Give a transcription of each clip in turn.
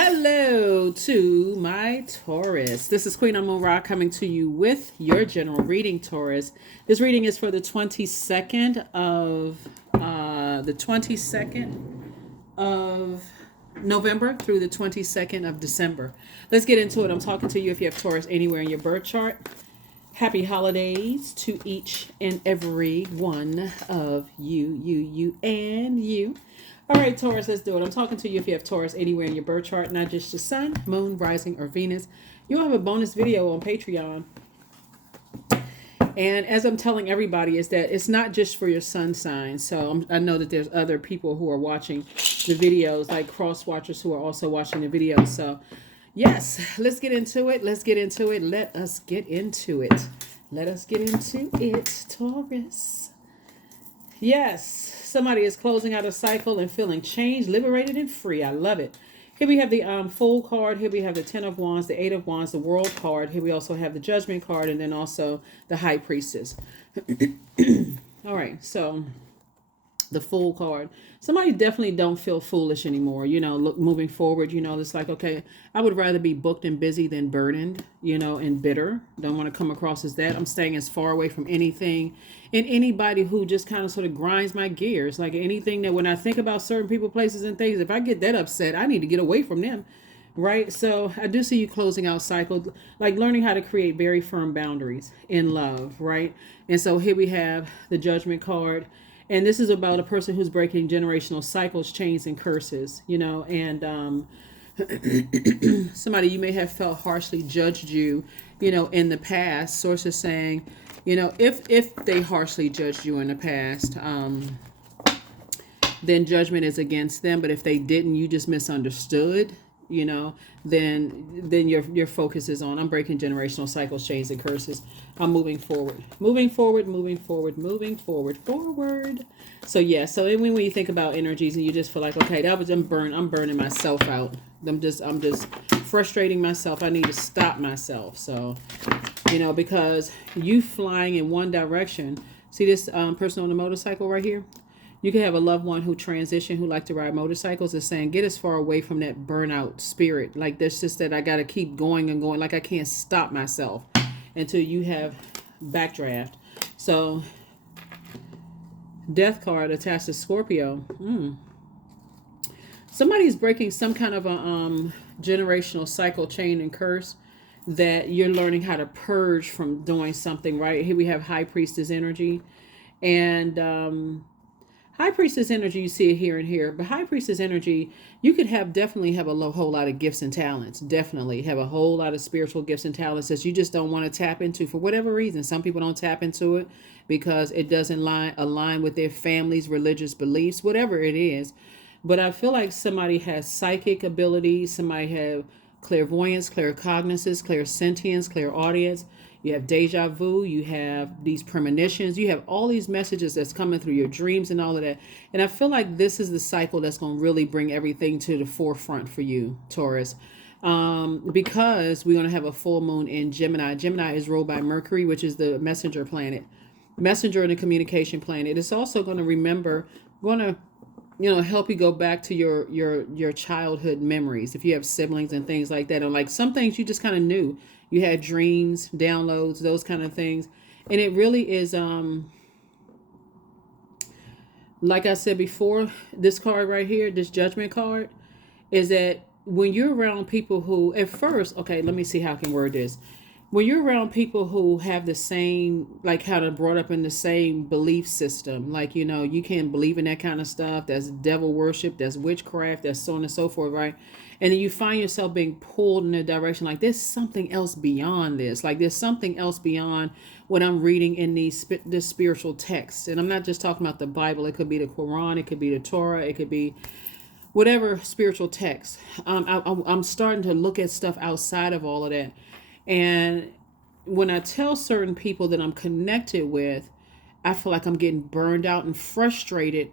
Hello to my Taurus. This is Queen Amun Ra coming to you with your general reading, Taurus. This reading is for the 22nd of November through the 22nd of December. Let's get into it. I'm talking to you if you have Taurus anywhere in your birth chart. Happy holidays to each and every one of you, and you. All right, Taurus, let's do it. I'm talking to you if you have Taurus anywhere in your birth chart, not just your sun, moon, rising, or Venus. You'll have a bonus video on Patreon. And as I'm telling everybody, is that it's not just for your sun sign. So I know that there's other people who are watching the videos, like cross watchers who are also watching the videos. So yes, let's get into it. Let's get into it. Let us get into it. Let us get into it, Taurus. Yes, somebody is closing out a cycle and feeling changed, liberated, and free. I love it. Here we have the Fool card. Here we have the Ten of Wands, the Eight of Wands, the World card. Here we also have the Judgment card, and then also the High Priestess. All right, so the Fool card. Somebody definitely don't feel foolish anymore. Look, moving forward, it's like, okay, I would rather be booked and busy than burdened, and bitter. Don't want to come across as that. I'm staying as far away from anything and anybody who just kind of sort of grinds my gears. Like anything that when I think about certain people, places, and things, if I get that upset, I need to get away from them. Right? So I do see you closing out cycle, like learning how to create very firm boundaries in love. Right? And so here we have the Judgment card. And this is about a person who's breaking generational cycles, chains, and curses, and somebody you may have felt harshly judged you, in the past. Source is saying, if they harshly judged you in the past, then judgment is against them. But if they didn't, you just misunderstood, then your focus is on, I'm breaking generational cycles, chains, and curses. I'm moving forward. So yeah, so when you think about energies and you just feel like, okay, I'm burning myself out. I'm just frustrating myself. I need to stop myself. So, because you flying in one direction. See this person on the motorcycle right here? You can have a loved one who transition, who like to ride motorcycles, is saying, get as far away from that burnout spirit. Like there's just that I got to keep going and going. Like I can't stop myself until you have backdraft. So Death card attached to Scorpio. Somebody's breaking some kind of a generational cycle, chain, and curse that you're learning how to purge from doing something, right? Here we have High Priestess energy. And High Priestess energy, you see it here and here. But High Priestess energy, you could definitely have a whole lot of gifts and talents. Definitely have a whole lot of spiritual gifts and talents that you just don't want to tap into for whatever reason. Some people don't tap into it because it doesn't align with their family's religious beliefs, whatever it is. But I feel like somebody has psychic abilities. Somebody have clairvoyance, claircognizance, clairsentience, clairaudience. You have deja vu, you have these premonitions, you have all these messages that's coming through your dreams and all of that. And I feel like this is the cycle that's going to really bring everything to the forefront for you, Taurus. Because we're going to have a full moon in Gemini. Gemini is ruled by Mercury, which is the messenger planet. Messenger and the communication planet. It's also going to help you go back to your childhood memories. If you have siblings and things like that, and like some things you just kind of knew. You had dreams, downloads, those kind of things. And it really is, like I said before, this card right here, this Judgment card, is that when you're around people who, at first, okay, let me see how I can word this. When you're around people who have the same, like kind of brought up in the same belief system, like, you can't believe in that kind of stuff. That's devil worship, that's witchcraft, that's so on and so forth, right? And then you find yourself being pulled in a direction like there's something else beyond this. Like there's something else beyond what I'm reading in this spiritual text. And I'm not just talking about the Bible. It could be the Quran. It could be the Torah. It could be whatever spiritual text. I'm starting to look at stuff outside of all of that. And when I tell certain people that I'm connected with, I feel like I'm getting burned out and frustrated.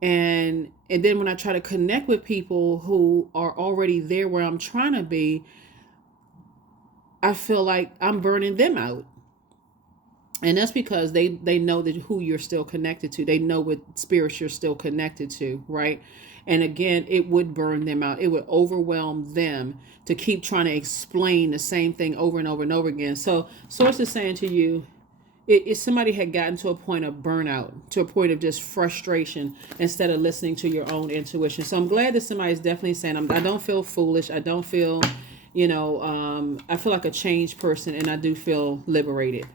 And then when I try to connect with people who are already there where I'm trying to be, I feel like I'm burning them out. And that's because they know that who you're still connected to. They know what spirits you're still connected to, right? And again, it would burn them out. It would overwhelm them to keep trying to explain the same thing over and over and over again. So source is saying to you, if somebody had gotten to a point of burnout, to a point of just frustration, instead of listening to your own intuition. So I'm glad that somebody's definitely saying, I don't feel foolish. I don't feel, I feel like a changed person, and I do feel liberated,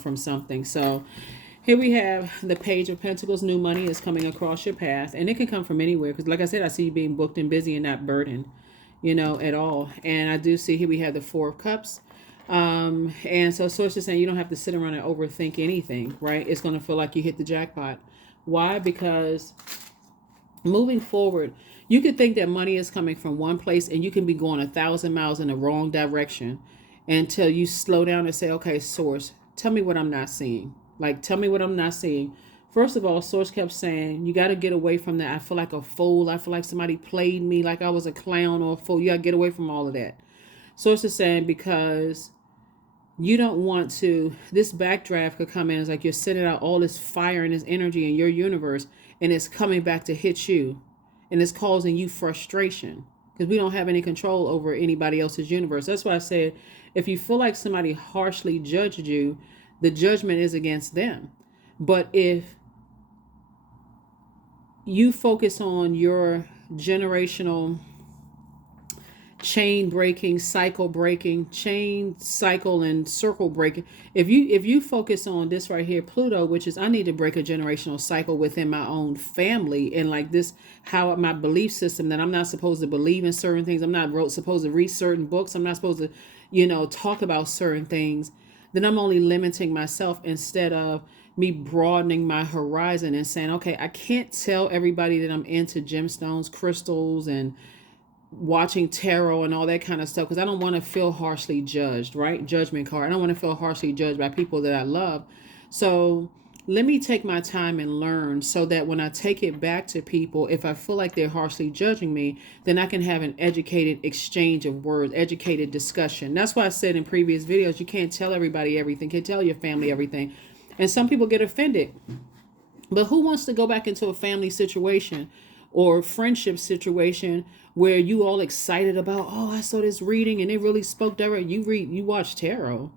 from something. So here we have the Page of Pentacles. New money is coming across your path, and it can come from anywhere. Because like I said, I see you being booked and busy and not burdened, at all. And I do see here we have the Four of Cups. And so source is saying you don't have to sit around and overthink anything, right? It's going to feel like you hit the jackpot. Why? Because moving forward, you could think that money is coming from one place, and you can be going 1,000 miles in the wrong direction until you slow down and say, okay, source, tell me what I'm not seeing. Like, tell me what I'm not seeing. First of all, source kept saying, you got to get away from that. I feel like a fool. I feel like somebody played me like I was a clown or a fool. You got to get away from all of that. Source is saying because you don't want to, this backdraft could come in as like you're sending out all this fire and this energy in your universe, and it's coming back to hit you, and it's causing you frustration because we don't have any control over anybody else's universe. That's why I said, if you feel like somebody harshly judged you, the judgment is against them. But if you focus on your generational chain breaking, cycle breaking, chain, cycle, and circle breaking. If you focus on this right here, Pluto, which is I need to break a generational cycle within my own family, and like this, how my belief system that I'm not supposed to believe in certain things. I'm not supposed to read certain books. I'm not supposed to, talk about certain things. Then I'm only limiting myself instead of me broadening my horizon and saying, okay, I can't tell everybody that I'm into gemstones, crystals, and watching tarot and all that kind of stuff because I don't want to feel harshly judged, right? Judgment card. I don't want to feel harshly judged by people that I love. So let me take my time and learn so that when I take it back to people, if I feel like they're harshly judging me, then I can have an educated exchange of words, educated discussion. That's why I said in previous videos, you can't tell everybody everything, can't tell your family everything. And some people get offended. But who wants to go back into a family situation or friendship situation where you all excited about, oh, I saw this reading and it really spoke direct. You watch tarot.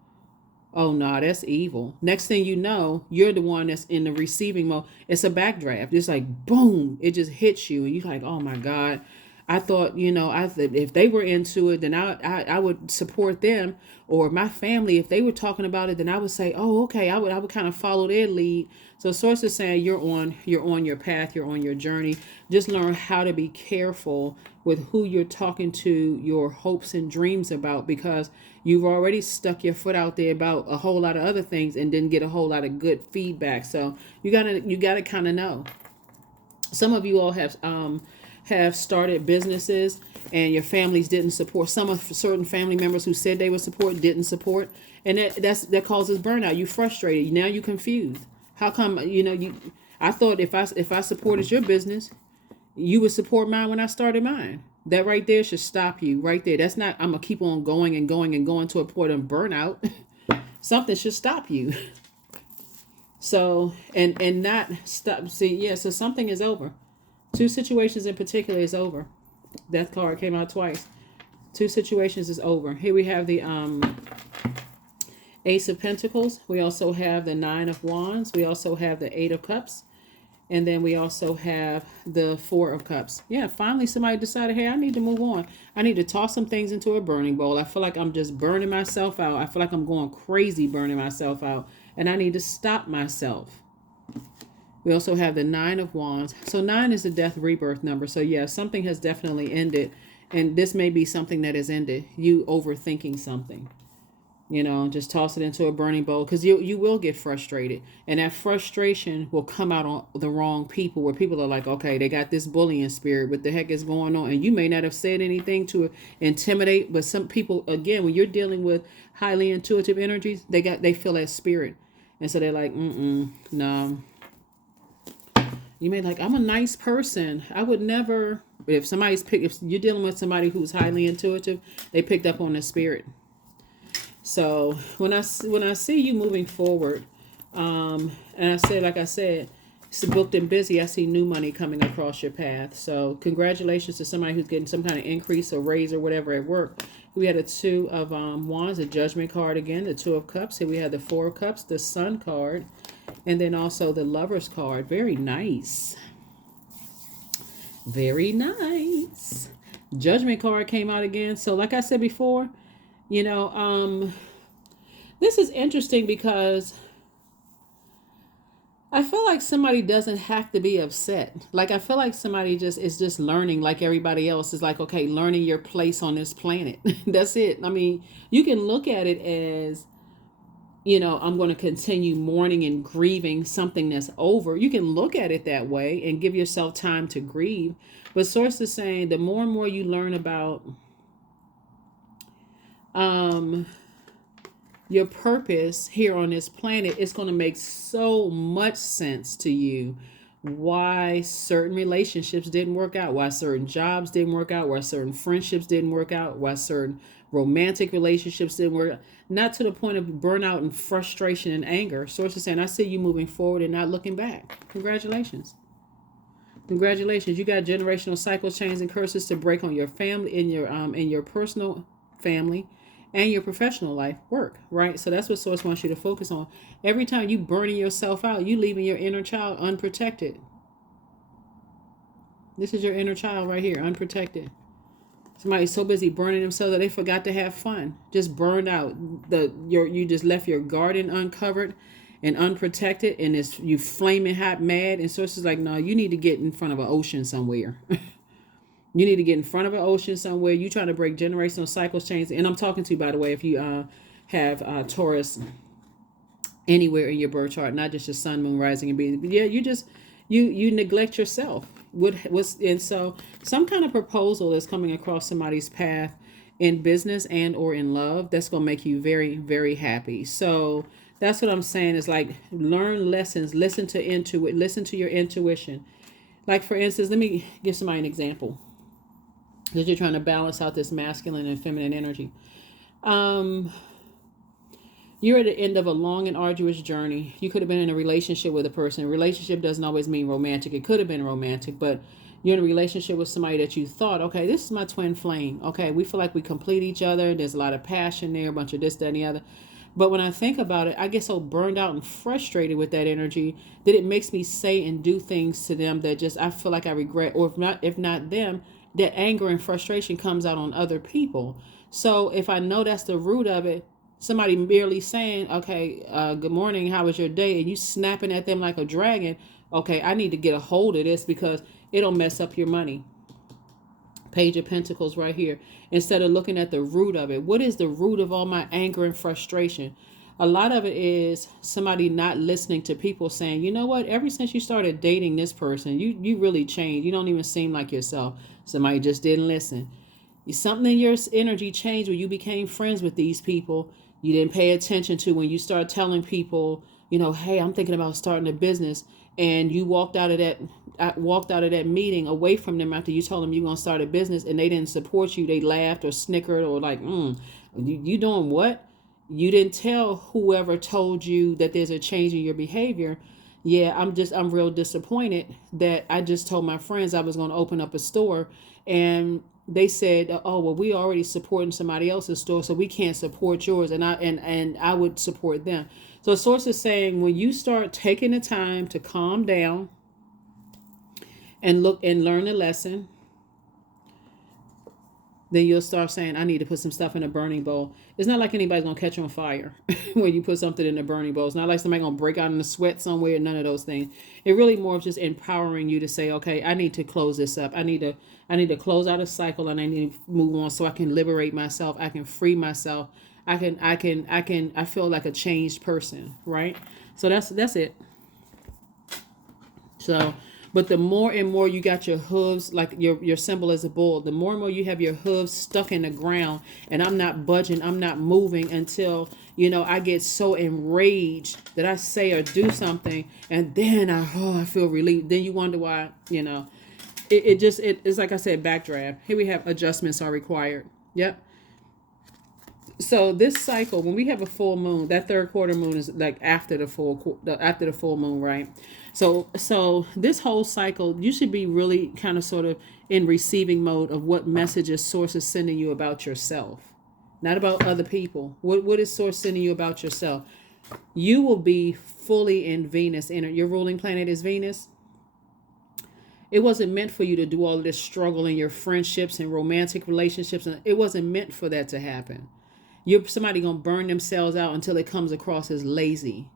Oh no, that's evil. Next thing you know, you're the one that's in the receiving mode. It's a backdraft. It's like boom, it just hits you, and you're like, oh my God. I thought, if they were into it, then I would support them, or my family. If they were talking about it, then I would say, oh, okay. I would kind of follow their lead. So source is saying you're on your path, you're on your journey. Just learn how to be careful with who you're talking to your hopes and dreams about, because you've already stuck your foot out there about a whole lot of other things and didn't get a whole lot of good feedback. So you gotta kind of know. Some of you all have started businesses and your families didn't support. Some of certain family members who said they would support didn't support, and that causes burnout. You frustrated. Now you confused. How come I thought if I supported your business, you would support mine when I started mine. That right there should stop you right there. That's not, I'm gonna keep on going and going and going to a point of burnout. Something should stop you. So and not stop. See, yeah, so something is over. Two situations in particular is over. That card came out twice. Two situations is over. Here we have the Ace of Pentacles. We also have the Nine of Wands. We also have the Eight of Cups. And then we also have the Four of Cups. Yeah, finally somebody decided, hey, I need to move on. I need to toss some things into a burning bowl. I feel like I'm just burning myself out. I feel like I'm going crazy burning myself out. And I need to stop myself. We also have the Nine of Wands. So 9 is the death rebirth number. So yeah, something has definitely ended. And this may be something that has ended. You overthinking something. Just toss it into a burning bowl, because you will get frustrated. And that frustration will come out on the wrong people, where people are like, okay, they got this bullying spirit. What the heck is going on? And you may not have said anything to intimidate, but some people, again, when you're dealing with highly intuitive energies, they feel that spirit. And so they're like, no. You may like, I'm a nice person. I would never. If you're dealing with somebody who's highly intuitive, they picked up on the spirit. So when I see you moving forward, and like I said, It's booked and busy. I see new money coming across your path. So congratulations to somebody who's getting some kind of increase or raise or whatever at work. We had a Two of Wands, a Judgment card again, the Two of Cups. Here we have the Four of Cups, the Sun card, and then also the Lovers card. Very nice. Very nice. Judgment card came out again. So like I said before, you know, this is interesting because I feel like somebody doesn't have to be upset. Like, I feel like somebody is just learning like everybody else is like, okay, learning your place on this planet. That's it. I mean, you can look at it as, you know, I'm going to continue mourning and grieving something that's over. You can look at it that way and give yourself time to grieve. But Source is saying the more and more you learn about your purpose here on this planet, it's going to make so much sense to you why certain relationships didn't work out, why certain jobs didn't work out, why certain friendships didn't work out, why certain romantic relationships didn't work out. Not to the point of burnout and frustration and anger. Source is saying, I see you moving forward and not looking back. Congratulations. Congratulations. You got generational cycles, chains, and curses to break on your family, in your personal family and your professional life work, right? So that's what Source wants you to focus on. Every time you burning yourself out, you leaving your inner child unprotected. This is your inner child right here, unprotected. Somebody's so busy burning themselves that they forgot to have fun. Just burned out. You just left your garden uncovered and unprotected, and you flaming hot mad. And Source is like, no, you need to get in front of an ocean somewhere. You need to get in front of an ocean somewhere. You trying to break generational cycles, chains. And I'm talking to you, by the way, if you have Taurus anywhere in your birth chart, not just your sun, moon, rising, and being. But yeah, you neglect yourself. And so some kind of proposal is coming across somebody's path in business and or in love that's going to make you very, very happy. So that's what I'm saying is like learn lessons, listen to your intuition. Like, for instance, let me give somebody an example. Because you're trying to balance out this masculine and feminine energy. You're at the end of a long and arduous journey. You could have been in a relationship with a person. A relationship doesn't always mean romantic. It could have been romantic, but you're in a relationship with somebody that you thought, okay, this is my twin flame. Okay, we feel like we complete each other. There's a lot of passion there, a bunch of this, that, and the other. But when I think about it, I get so burned out and frustrated with that energy that it makes me say and do things to them that just I feel like I regret, or if not them, that anger and frustration comes out on other people. So if I know that's the root of it, somebody merely saying, okay, good morning, how was your day? And you snapping at them like a dragon. Okay, I need to get a hold of this because it'll mess up your money. Page of Pentacles right here. Instead of looking at the root of it. What is the root of all my anger and frustration? A lot of it is somebody not listening to people saying, you know what, ever since you started dating this person, you really changed. You don't even seem like yourself. Somebody just didn't listen. Something in your energy changed when you became friends with these people. You didn't pay attention to when you start telling people, you know, hey, I'm thinking about starting a business. And you walked out of that meeting away from them after you told them you're going to start a business and they didn't support you. They laughed or snickered or like, you doing what? You didn't tell whoever told you that there's a change in your behavior. Yeah, I'm real disappointed that I just told my friends I was going to open up a store and they said, oh, well, we already supporting somebody else's store, so we can't support yours. And I would support them. So Source is saying when you start taking the time to calm down and look and learn a lesson, then you'll start saying, I need to put some stuff in a burning bowl. It's not like anybody's going to catch on fire when you put something in a burning bowl. It's not like somebody going to break out in a sweat somewhere, none of those things. It really more of just empowering you to say, okay, I need to close this up. I need to close out a cycle and I need to move on so I can liberate myself. I can free myself. I feel like a changed person, right? So that's it. So, but the more and more you got your hooves, like your symbol is a bull, the more and more you have your hooves stuck in the ground and I'm not budging, I'm not moving until, you know, I get so enraged that I say or do something and then I feel relieved. Then you wonder why, you know, it's like I said, backdraft. Here we have adjustments are required. Yep. So this cycle, when we have a full moon, that third quarter moon is like after after the full moon, right? So this whole cycle, you should be really kind of sort of in receiving mode of what messages source is sending you about yourself, not about other people. What is source sending you about yourself? You will be fully in Venus. Your ruling planet is Venus. It wasn't meant for you to do all of this struggle in your friendships and romantic relationships, and it wasn't meant for that to happen. You're somebody gonna burn themselves out until it comes across as lazy.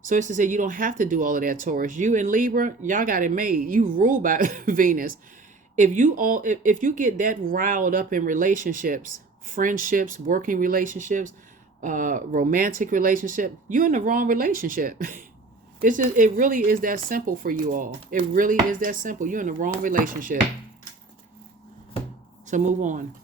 So it's to say you don't have to do all of that, Taurus. You and Libra, y'all got it made. You rule by Venus. If you get that riled up in relationships, friendships, working relationships, romantic relationship, you're in the wrong relationship. It really is that simple for you all. It really is that simple. You're in the wrong relationship. So move on.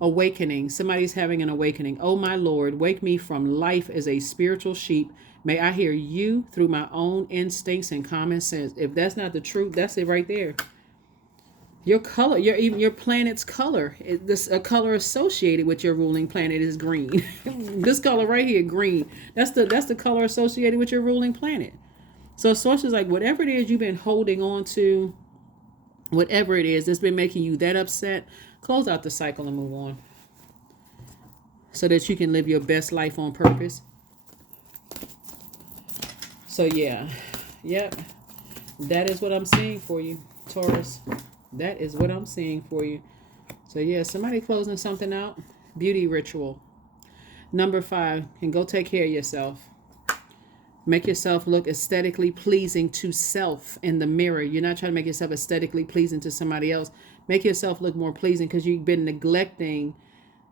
Awakening. Somebody's having an awakening. Oh my Lord, wake me from life as a spiritual sheep. May I hear you through my own instincts and common sense. If that's not the truth, that's it right there. Your color, your planet's color, a color associated with your ruling planet is green. This color right here, green. That's the color associated with your ruling planet. So sources like whatever it is you've been holding on to, whatever it is that's been making you that upset, close out the cycle and move on, so that you can live your best life on purpose. So yeah, yep, that is what I'm seeing for you, Taurus. That is what I'm seeing for you. So yeah, somebody closing something out. Beauty ritual. Number 5, and go take care of yourself. Make yourself look aesthetically pleasing to self in the mirror. You're not trying to make yourself aesthetically pleasing to somebody else. Make yourself look more pleasing, because you've been neglecting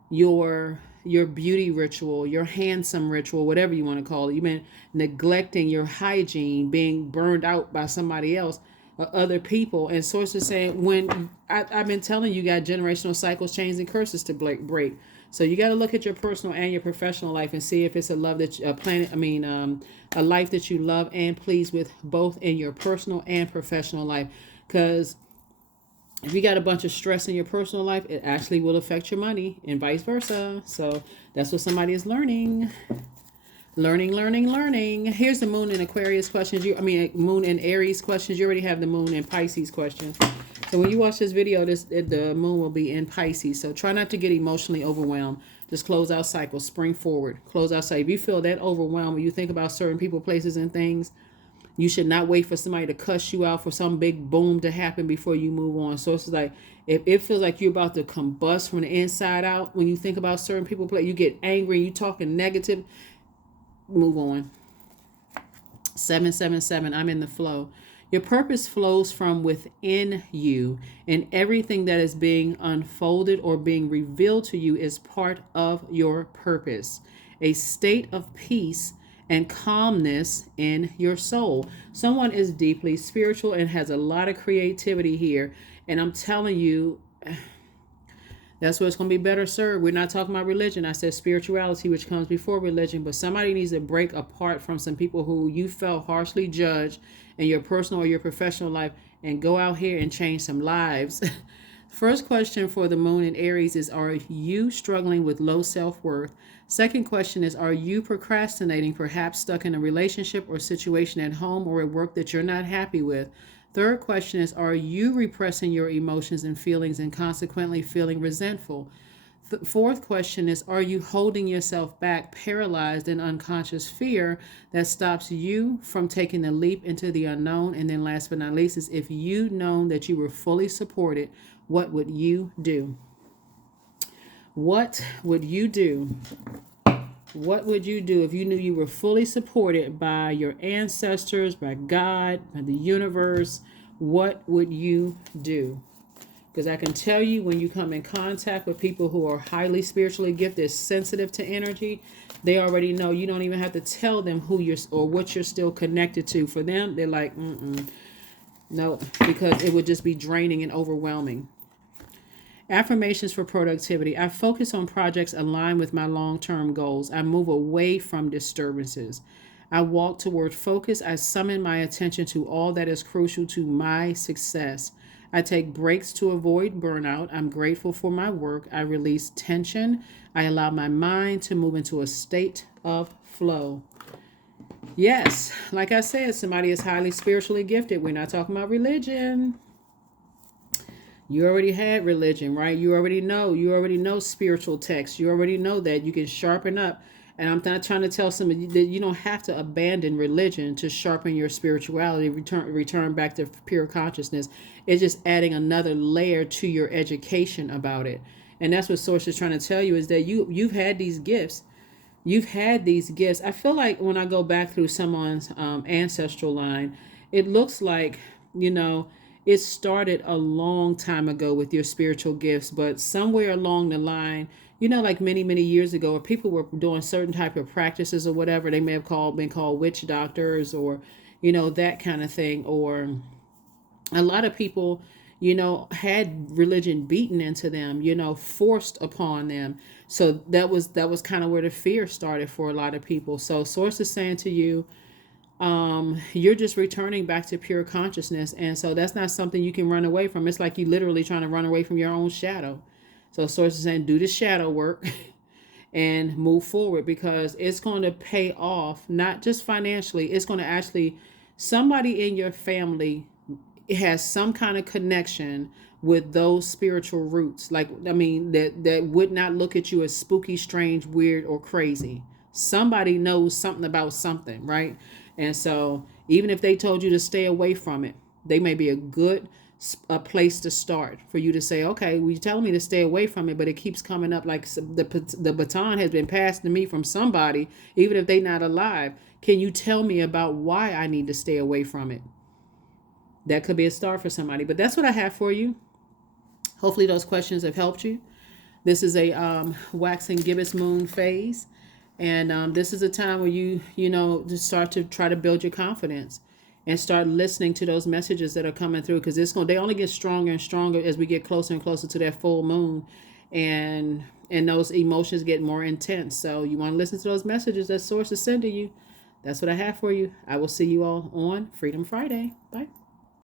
your beauty ritual, your handsome ritual, whatever you want to call it. You've been neglecting your hygiene, being burned out by somebody else. Other people, and sources saying when I've been telling you, got generational cycles, chains, and curses to break. So you got to look at your personal and your professional life and see if it's a love that a life that you love and pleased with, both in your personal and professional life. Because if you got a bunch of stress in your personal life, it actually will affect your money, and vice versa. So that's what somebody is learning. Learning. Here's the moon in Aquarius questions. Moon in Aries questions. You already have the moon in Pisces questions. So when you watch this video, the moon will be in Pisces. So try not to get emotionally overwhelmed. Just close out cycles. Spring forward. Close out cycles. If you feel that overwhelmed when you think about certain people, places, and things, you should not wait for somebody to cuss you out, for some big boom to happen before you move on. So it's like, if it feels like you're about to combust from the inside out when you think about certain people, you get angry, you talking negative, move on. 777, I'm in the flow. Your purpose flows from within you, and everything that is being unfolded or being revealed to you is part of your purpose. A state of peace and calmness in your soul. Someone is deeply spiritual and has a lot of creativity here, and I'm telling you, that's where it's going to be better served. We're not talking about religion. I said spirituality, which comes before religion. But somebody needs to break apart from some people who you felt harshly judged in your personal or your professional life, and go out here and change some lives. First question for the moon in Aries is, are you struggling with low self-worth? Second question is, are you procrastinating, perhaps stuck in a relationship or situation at home or at work that you're not happy with? Third question is, are you repressing your emotions and feelings and consequently feeling resentful? Fourth question is, are you holding yourself back, paralyzed in unconscious fear that stops you from taking the leap into the unknown? And then last but not least is, if you known that you were fully supported, what would you do? What would you do? What would you do if you knew you were fully supported by your ancestors, by God, by the universe? What would you do? Because I can tell you, when you come in contact with people who are highly spiritually gifted, sensitive to energy, they already know. You don't even have to tell them who you're or what you're still connected to. For them, they're like, no, because it would just be draining and overwhelming. Affirmations for productivity. I focus on projects aligned with my long-term goals. I move away from disturbances. I walk toward focus. I summon my attention to all that is crucial to my success. I take breaks to avoid burnout. I'm grateful for my work. I release tension. I allow my mind to move into a state of flow. Yes, like I said, somebody is highly spiritually gifted. We're not talking about religion. You already had religion, right? You already know. You already know spiritual text. You already know that you can sharpen up. And I'm not trying to tell somebody that you don't have to abandon religion to sharpen your spirituality, return back to pure consciousness. It's just adding another layer to your education about it. And that's what Source is trying to tell you, is that you've had these gifts. You've had these gifts. I feel like when I go back through someone's ancestral line, it looks like, you know, it started a long time ago with your spiritual gifts, but somewhere along the line, you know, like many, many years ago, if people were doing certain type of practices or whatever, they may have been called witch doctors, or, you know, that kind of thing. Or a lot of people, you know, had religion beaten into them, you know, forced upon them. So that was kind of where the fear started for a lot of people. So Source is saying to you, you're just returning back to pure consciousness. And so that's not something you can run away from. It's like you literally trying to run away from your own shadow. So Source is saying, do the shadow work and move forward, because it's going to pay off, not just financially. It's going to actually, somebody in your family has some kind of connection with those spiritual roots. Like, I mean, that would not look at you as spooky, strange, weird, or crazy. Somebody knows something about something, right? And so even if they told you to stay away from it, they may be a place to start for you to say, okay, well, you're telling me to stay away from it, but it keeps coming up, like the baton has been passed to me from somebody, even if they're not alive. Can you tell me about why I need to stay away from it? That could be a start for somebody. But that's what I have for you. Hopefully those questions have helped you. This is a waxing gibbous moon phase. And this is a time where you know, to start to try to build your confidence and start listening to those messages that are coming through, because they only get stronger and stronger as we get closer and closer to that full moon, and those emotions get more intense. So you want to listen to those messages that Source is sending you. That's what I have for you. I will see you all on Freedom Friday. Bye.